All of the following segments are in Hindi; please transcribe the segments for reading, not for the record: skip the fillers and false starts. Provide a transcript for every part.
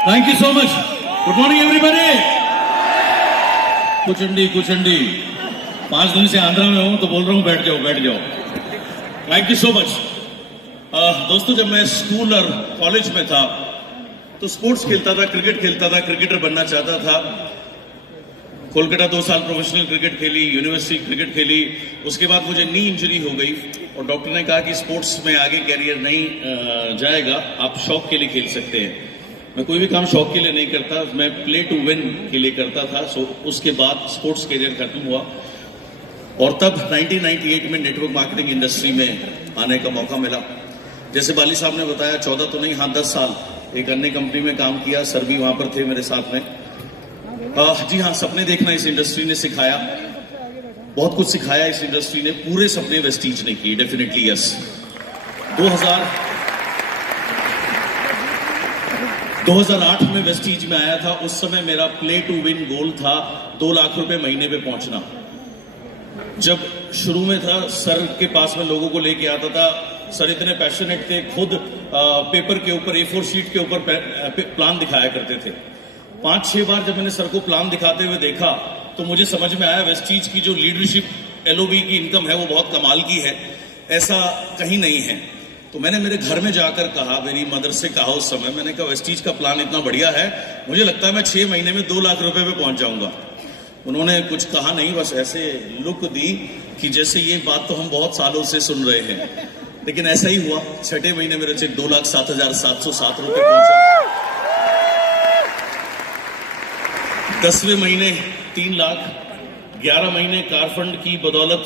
Thank you so much. Good morning everybody. कुचंडी कुचंडी 5 दिन से आंध्रा में हूं तो बोल रहा हूं बैठ जाओ बैठ जाओ. Thank you so much. दोस्तों, जब मैं स्कूल और कॉलेज में था तो स्पोर्ट्स खेलता था, क्रिकेट खेलता था, क्रिकेटर बनना चाहता था. कोलकाता 2 साल प्रोफेशनल क्रिकेट खेली, यूनिवर्सिटी क्रिकेट खेली. उसके बाद मुझे नी इंजरी हो गई और डॉक्टर ने कहा कि स्पोर्ट्स में आगे कैरियर नहीं जाएगा, आप शौक के लिए खेल सकते हैं. मैं कोई भी काम शौक के लिए नहीं करता, मैं प्ले टू विन के लिए करता था. उसके बाद स्पोर्ट्स कैरियर खत्म हुआ और तब 1998 में नेटवर्क मार्केटिंग इंडस्ट्री में आने का मौका मिला. जैसे बाली साहब ने बताया, 14 तो नहीं, हाँ 10 साल एक अन्य कंपनी में काम किया. सर भी वहां पर थे मेरे साथ में. जी हाँ, सपने देखना इस इंडस्ट्री ने सिखाया, बहुत कुछ सिखाया इस इंडस्ट्री ने. पूरे सपने वेस्टीज ने किए, डेफिनेटली यस. 2008 में वेस्टीज में आया था. उस समय मेरा प्ले टू विन गोल था 2 लाख रुपए महीने पे पहुंचना. जब शुरू में था, सर के पास में लोगों को लेके आता था. सर इतने पैशनेट थे, खुद पेपर के ऊपर A4 शीट के ऊपर प्लान दिखाया करते थे. 5-6 बार जब मैंने सर को प्लान दिखाते हुए देखा तो मुझे समझ में आया वेस्टीज की जो लीडरशिप LOB की इनकम है वो बहुत कमाल की है, ऐसा कहीं नहीं है. तो मैंने मेरे घर में जाकर कहा, मेरी मदर से कहा उस समय, मैंने कहा वेस्टीज का प्लान इतना बढ़िया है, मुझे लगता है मैं 6 महीने में 2 लाख रुपए पे पहुंच जाऊंगा. उन्होंने कुछ कहा नहीं, बस ऐसे लुक दी कि जैसे ये बात तो हम बहुत सालों से सुन रहे हैं. लेकिन ऐसा ही हुआ. 6ठे महीने मेरा चेक 2,07,707 रुपए पहुंचा. 10वें महीने 3 लाख. 11 महीने कार फंड की बदौलत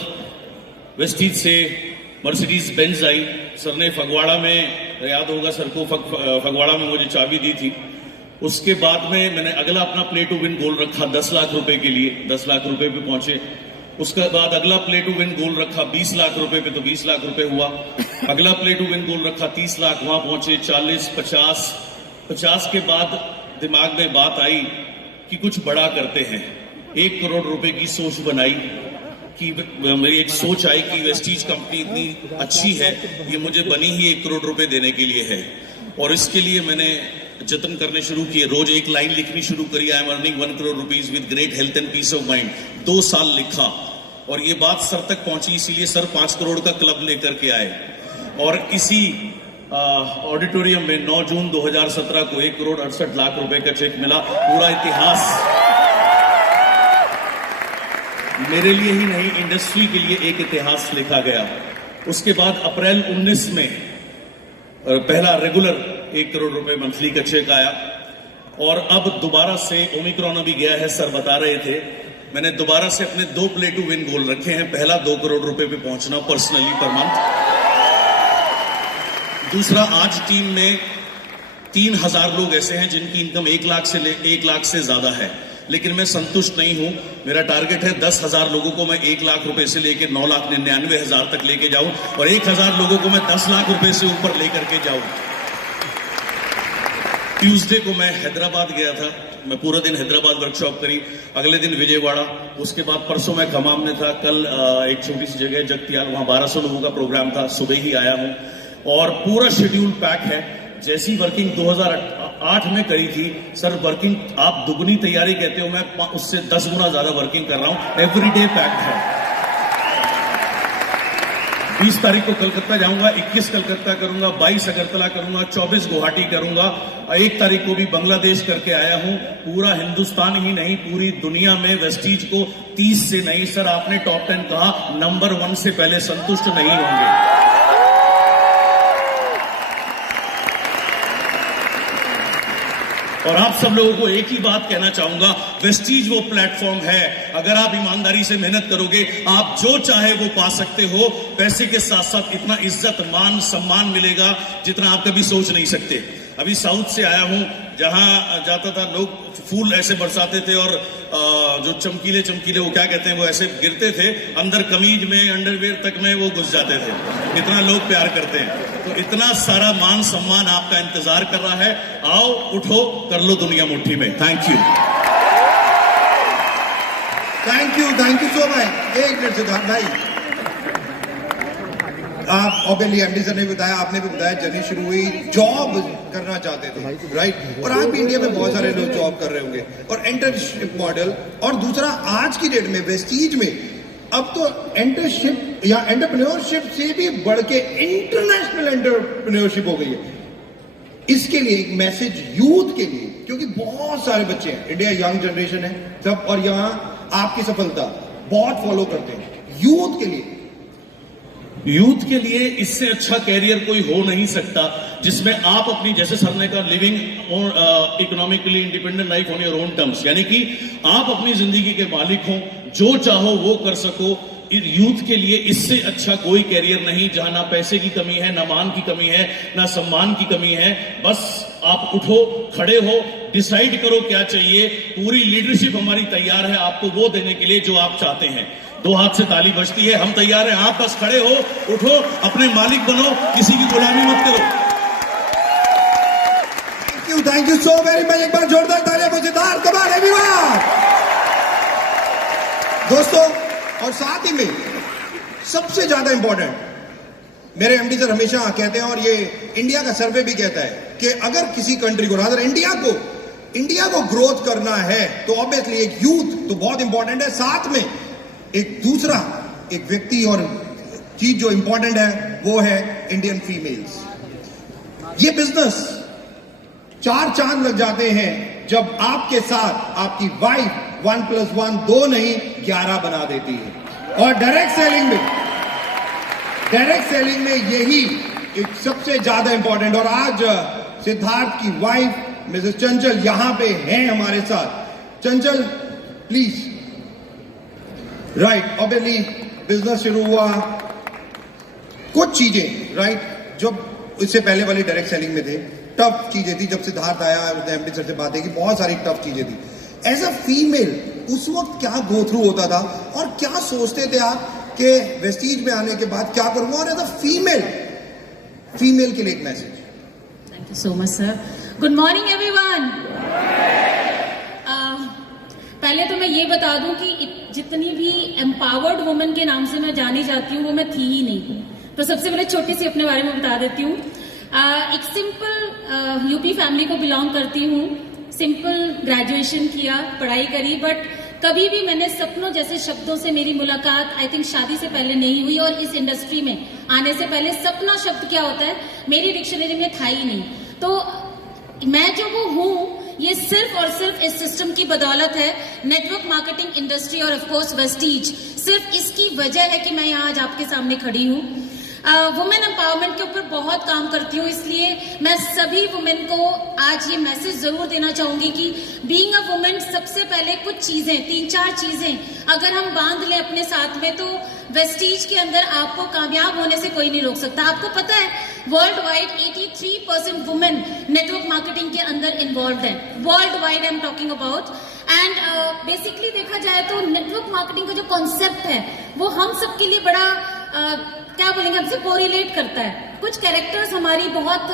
वेस्टीज से मर्सिडीज बेंज आई. सर ने फगवाड़ा में, याद होगा सर को, फगवाड़ा में मुझे चाबी दी थी. उसके बाद में मैंने अगला अपना प्ले टू विन गोल रखा 10 लाख रुपए के लिए. 10 लाख रुपए पे पहुंचे. उसके बाद अगला प्ले टू विन गोल रखा 20 लाख रुपए पे, तो 20 लाख रुपए हुआ. अगला प्ले टू विन गोल रखा 30 लाख, वहां पहुंचे 40, 50. 50 के बाद दिमाग में बात आई कि कुछ बड़ा करते हैं. 1 करोड़ रुपए की सोच बनाई कि मेरी एक सोच आई कि वेस्टीज कंपनी इतनी अच्छी है, ये मुझे बनी ही 1 करोड़ रुपए देने के लिए है. और इसके लिए मैंने जतन करने शुरू किए. रोज एक लाइन लिखनी शुरू करी, I am earning 1 crore rupees with great health and peace of mind. 2 साल लिखा और ये बात सर तक पहुंची, इसीलिए सर 5 करोड़ का क्लब लेकर के आए. और इसी ऑडिटोरियम में 9 जून 2017 को 1 करोड़ 68 लाख रुपए का चेक मिला. पूरा इतिहास मेरे लिए ही नहीं, इंडस्ट्री के लिए एक इतिहास लिखा गया. उसके बाद अप्रैल 19 में पहला रेगुलर 1 करोड़ रुपए मंथली का चेक आया. और अब दोबारा से ओमिक्रॉन अभी गया है, सर बता रहे थे, मैंने दोबारा से अपने 2 प्ले टू विन गोल रखे हैं. पहला 2 करोड़ रुपए पे पहुंचना पर्सनली पर मंथ. दूसरा, आज टीम में 3000 लोग ऐसे हैं जिनकी इनकम 1 लाख से ज्यादा है. लेकिन मैं संतुष्ट नहीं हूं. मेरा टारगेट है 10,000 लोगों को मैं 1 लाख रुपए से लेकर 9,99,000 तक लेके जाऊं और 1,000 लोगों को मैं 10 लाख रुपए से ऊपर लेकर के जाऊं. ट्यूसडे को मैं हैदराबाद गया था. मैं पूरा दिन हैदराबाद वर्कशॉप करी. अगले दिन विजयवाड़ा. उसके बाद परसों मैं खमाम में था. कल एक छोटी सी जगह जगतियाल, वहां 1200 लोगों का प्रोग्राम था. सुबह ही आया हूं और पूरा शेड्यूल पैक है. जैसी वर्किंग 2008 में करी थी, सर वर्किंग आप दुगनी तैयारी कहते हो, मैं उससे 10 गुना ज्यादा वर्किंग कर रहा हूं. एवरीडे पैक्ड है. 20 तारीख को कलकत्ता जाऊंगा, 21 कलकत्ता करूंगा, 22 अगरतला करूंगा, 24 गुवाहाटी करूंगा, 1 तारीख को भी बांग्लादेश करके आया हूं. पूरा हिंदुस्तान ही नहीं, पूरी दुनिया में वेस्टीज को 30 से नहीं, सर आपने टॉप 10 कहा, नंबर 1 से पहले संतुष्ट नहीं होंगे. और आप सब लोगों को एक ही बात कहना चाहूंगा, वेस्टीज वो प्लेटफॉर्म है, अगर आप ईमानदारी से मेहनत करोगे, आप जो चाहे वो पा सकते हो. पैसे के साथ साथ इतना इज्जत, मान, सम्मान मिलेगा जितना आप कभी सोच नहीं सकते. अभी साउथ से आया हूं, जहां जाता था लोग फूल ऐसे बरसाते थे और जो चमकीले वो क्या कहते हैं, वो ऐसे गिरते थे, अंदर कमीज में, अंडरवेयर तक में वो घुस जाते थे. इतना लोग प्यार करते हैं. तो इतना सारा मान सम्मान आपका इंतजार कर रहा है. आओ, उठो, कर लो दुनिया मुट्ठी में. Thank you. Thank you so much. एक मिनट सिद्धार्थ भाई, आप ऑब्वियसली एमडी सर ने बताया, आपने भी बताया, जर्नी शुरू हुई, जॉब करना चाहते थे, राइट? और आज भी इंडिया में बहुत सारे लोग जॉब कर रहे होंगे, और एंटरशिप मॉडल, और दूसरा आज की डेट में वेस्टीज में अब तो एंटरशिप या एंटरप्रेन्योरशिप से भी बढ़ के इंटरनेशनल एंटरप्रेन्योरशिप हो गई है। इसके लिए एक मैसेज यूथ के लिए, क्योंकि बहुत सारे बच्चे हैं, इंडिया यंग जनरेशन है सब, और यहाँ आपकी सफलता बहुत फॉलो करते हैं। यूथ के लिए इससे अच्छा कैरियर कोई हो नहीं सकता जिसमें आप अपनी, जैसे सर ने कहा, living economically independent life on your own terms, यानी कि आप अपनी जिंदगी के मालिक हो, जो चाहो वो कर सको। यूथ के लिए इससे अच्छा कोई कैरियर नहीं, जहां ना पैसे की कमी है, ना मान की कमी है, ना सम्मान की कमी है। बस आप उठो, खड़े हो, डिसाइड करो क्या चाहिए। पूरी लीडरशिप हमारी तैयार है आपको वो देने के लिए जो आप चाहते हैं। 2 हाथ से ताली बजती है, हम तैयार हैं। आप बस खड़े हो, उठो, अपने मालिक बनो, किसी की गुलामी मत करो। Thank you so very much. एक बार जोरदार तालियां for Siddharth, come on everyone. दोस्तों, और साथ ही में सबसे ज्यादा इंपॉर्टेंट, मेरे एमडी सर हमेशा कहते हैं, और ये इंडिया का सर्वे भी कहता है, कि अगर किसी कंट्री को, अगर इंडिया को ग्रोथ करना है तो ऑब्वियसली एक यूथ तो बहुत इंपॉर्टेंट है, साथ में एक दूसरा एक व्यक्ति और चीज जो इंपॉर्टेंट है वो है इंडियन फीमेल्स। ये बिजनेस 4 चांद लग जाते हैं जब आपके साथ आपकी वाइफ 1+1 2 नहीं 11 बना देती है। और डायरेक्ट सेलिंग में यही एक सबसे ज्यादा इंपॉर्टेंट। और आज सिद्धार्थ की वाइफ मिसेस चंचल यहां पे हैं हमारे साथ। चंचल प्लीज। राइट, ऑब्वियसली बिजनेस शुरू हुआ, कुछ चीजें राइट जब इससे पहले वाली डायरेक्ट सेलिंग में थे, टफ चीजें थी। जब सिद्धार्थ आया, उसने एमडी सर से बातें की, बहुत सारी टफ चीजें थी। एज अ फीमेल उस वक्त क्या गो थ्रू होता था, और क्या सोचते थे आप कि वेस्टीज में आने के बाद क्या करूंगा? और एज अ फीमेल के लिए एक message. Thank you so much sir. Good morning everyone. पहले तो मैं ये बता दूं कि जितनी भी एम्पावर्ड वुमेन के नाम से मैं जानी जाती हूँ वो मैं थी ही नहीं। तो सबसे पहले छोटी सी अपने बारे में बता देती हूँ। एक सिंपल यूपी फैमिली को बिलोंग करती हूँ। सिंपल ग्रेजुएशन किया, पढ़ाई करी, बट कभी भी मैंने सपनों जैसे शब्दों से मेरी मुलाकात आई थिंक शादी से पहले नहीं हुई, और इस इंडस्ट्री में आने से पहले सपना शब्द क्या होता है मेरी डिक्शनरी में था ही नहीं। तो मैं जो वो हूँ ये सिर्फ और सिर्फ इस सिस्टम की बदौलत है, नेटवर्क मार्केटिंग इंडस्ट्री और ऑफ कोर्स वेस्टीज। सिर्फ इसकी वजह है कि मैं यहाँ आज आपके सामने खड़ी हूँ। वुमेन एम्पावरमेंट के ऊपर बहुत काम करती हूँ, इसलिए मैं सभी वुमेन को आज ये मैसेज जरूर देना चाहूंगी कि बीइंग अ वुमेन सबसे पहले कुछ चीजें, 3-4 चीजें अगर हम बांध लें अपने साथ में, तो वेस्टीज के अंदर आपको कामयाब होने से कोई नहीं रोक सकता। आपको पता है world wide 83% women network marketing के अंदर इन्वॉल्व है। World wide I am talking about. And basically देखा जाए तो नेटवर्क मार्केटिंग का जो कॉन्सेप्ट है वो हम सबके लिए बड़ा क्या बोलेंगे, हमसे कोरिलेट करता है। कुछ कैरेक्टर्स हमारी बहुत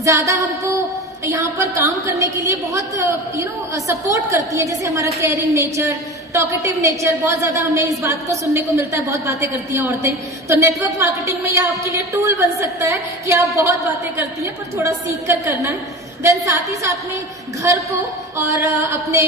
ज्यादा हमको यहाँ पर काम करने के लिए बहुत सपोर्ट करती है। जैसे हमारा केयरिंग नेचर, टॉकेटिव नेचर, बहुत ज्यादा हमें इस बात को सुनने को मिलता है, बहुत बातें करती हैं औरतें। तो नेटवर्क मार्केटिंग में यह आपके लिए टूल बन सकता है कि आप बहुत बातें करती हैं पर थोड़ा सीख कर करना है। देन साथ ही साथ में घर को और अपने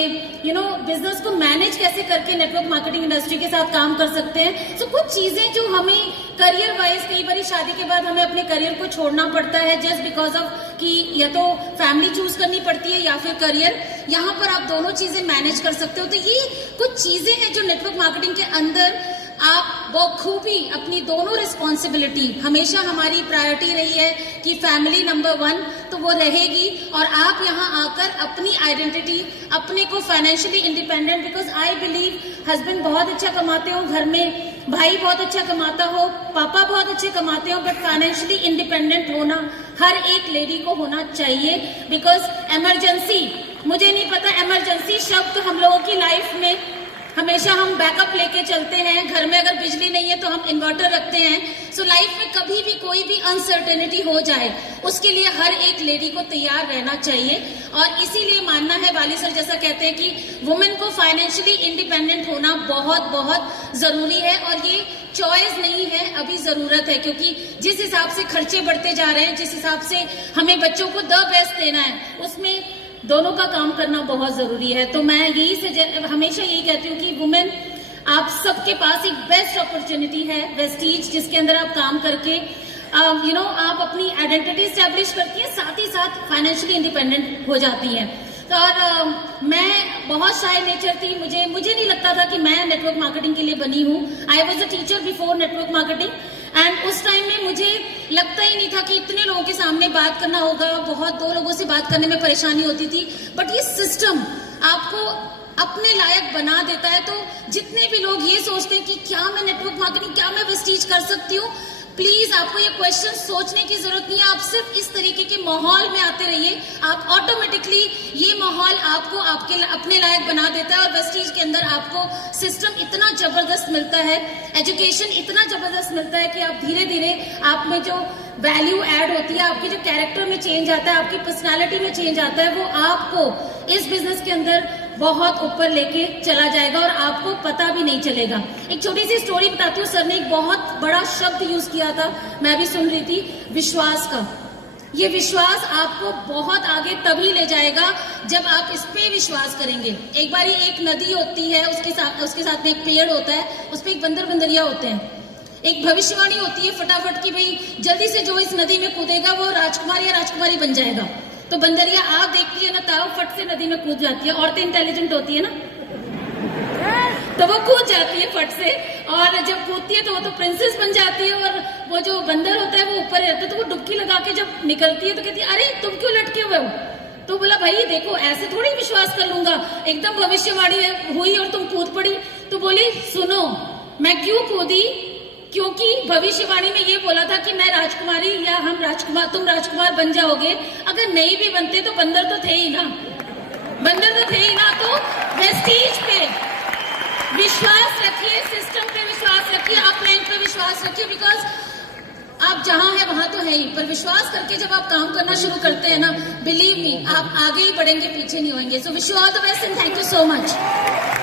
बिजनेस को मैनेज कैसे करके नेटवर्क मार्केटिंग इंडस्ट्री के साथ काम कर सकते हैं। तो कुछ चीजें जो हमें करियर वाइज, कई बार शादी के बाद हमें अपने करियर को छोड़ना पड़ता है जस्ट बिकॉज ऑफ कि या तो फैमिली चूज करनी पड़ती है या फिर करियर। यहाँ पर आप दोनों चीजें मैनेज कर सकते हो। तो ये कुछ चीजें हैं जो नेटवर्क मार्केटिंग के अंदर आप बखूबी अपनी दोनों रिस्पॉन्सिबिलिटी, हमेशा हमारी प्रायोरिटी रही है कि फैमिली नंबर 1 तो वो रहेगी, और आप यहाँ आकर अपनी आइडेंटिटी, अपने को financially independent, because I believe husband बहुत अच्छा कमाते हो घर में, भाई बहुत अच्छा कमाता हो, पापा बहुत अच्छे कमाते हो, बट फाइनेंशियली इंडिपेंडेंट होना हर एक लेडी को होना चाहिए। बिकॉज इमरजेंसी, मुझे नहीं पता, इमरजेंसी शब्द हम लोगों की लाइफ में हमेशा हम बैकअप लेके चलते हैं। घर में अगर बिजली नहीं है तो हम इन्वर्टर रखते हैं। सो लाइफ में कभी भी कोई भी अनसर्टेनिटी हो जाए उसके लिए हर एक लेडी को तैयार रहना चाहिए। और इसीलिए मानना है, वाली सर जैसा कहते हैं कि वुमेन को फाइनेंशियली इंडिपेंडेंट होना बहुत बहुत जरूरी है, और ये चॉइस नहीं है, अभी जरूरत है, क्योंकि जिस हिसाब से खर्चे बढ़ते जा रहे हैं, जिस हिसाब से हमें बच्चों को द बेस्ट देना है, उसमें दोनों का काम करना बहुत जरूरी है। तो मैं हमेशा यही कहती हूँ कि वुमेन, आप सबके पास एक बेस्ट अपॉर्चुनिटी है वेस्टीज, जिसके अंदर आप काम करके आप अपनी आइडेंटिटी स्टैब्लिश करती हैं, साथ ही साथ फाइनेंशियली इंडिपेंडेंट हो जाती हैं। तो और मैं बहुत शाय नेचर थी, मुझे नहीं लगता था कि मैं नेटवर्क मार्केटिंग के लिए बनी हूँ। I was a teacher before network marketing, and उस टाइम में मुझे लगता ही नहीं था कि इतने लोगों के सामने बात करना होगा, बहुत 2 लोगों से बात करने में परेशानी होती थी। बट ये सिस्टम आपको अपने लायक बना देता है। तो जितने भी लोग ये सोचते हैं कि क्या मैं नेटवर्क मार्केटिंग, क्या मैं वेस्टीज कर सकती हूँ, प्लीज आपको ये क्वेश्चन सोचने की जरूरत नहीं है। आप सिर्फ इस तरीके के माहौल में आते रहिए, आप ऑटोमेटिकली ये माहौल आपको अपने लायक बना देता है। और वेस्टीज के अंदर आपको सिस्टम इतना जबरदस्त मिलता है, एजुकेशन इतना जबरदस्त मिलता है कि आप धीरे धीरे आप में जो वैल्यू ऐड होती है, आपके जो कैरेक्टर में चेंज आता है, आपकी पर्सनालिटी में चेंज आता है, वो आपको इस बिजनेस के अंदर बहुत ऊपर लेके चला जाएगा और आपको पता भी नहीं चलेगा। एक छोटी सी स्टोरी बताती हूँ। सर ने एक बहुत बड़ा शब्द यूज किया था, मैं भी सुन रही थी, विश्वास का। ये विश्वास आपको बहुत आगे तभी ले जाएगा जब आप इस पे विश्वास करेंगे। एक बारी एक नदी होती है, उसके साथ में एक पेड़ होता है, उस पर एक बंदरिया होते हैं। एक भविष्यवाणी होती है फटाफट की, भाई जल्दी से जो इस नदी में कूदेगा वो राजकुमार या राजकुमारी बन जाएगा। तो बंदरिया आप देखती है ना, ताव फट से नदी में कूद जाती है। औरतें इंटेलिजेंट होती है ना, तो वो कूद जाती है फट से, और जब कूदती है तो वो तो प्रिंसेस बन जाती है, और वो जो बंदर होता है वो ऊपर रहता है। तो वो डुबकी लगा के जब निकलती है तो कहती है, अरे तुम क्यों लटके हुए हो? तो बोला, भाई देखो ऐसे थोड़ी विश्वास कर लूंगा, एकदम भविष्यवाणी हुई और तुम कूद पड़ी। तो बोली, सुनो मैं क्यों कूदी, क्योंकि भविष्यवाणी में ये बोला था कि मैं राजकुमारी या तुम राजकुमार बन जाओगे। अगर नहीं भी बनते तो बंदर तो थे ही ना, तो वेस्टीज पे विश्वास रखिए, सिस्टम पे विश्वास रखिए, अपलाइन पे विश्वास रखिए, बिकॉज आप जहां है वहां तो है ही, पर विश्वास करके जब आप काम करना शुरू करते हैं ना, बिलीव मी, आप आगे ही बढ़ेंगे, पीछे नहीं होंगे। So wish you all the best and thank you so much.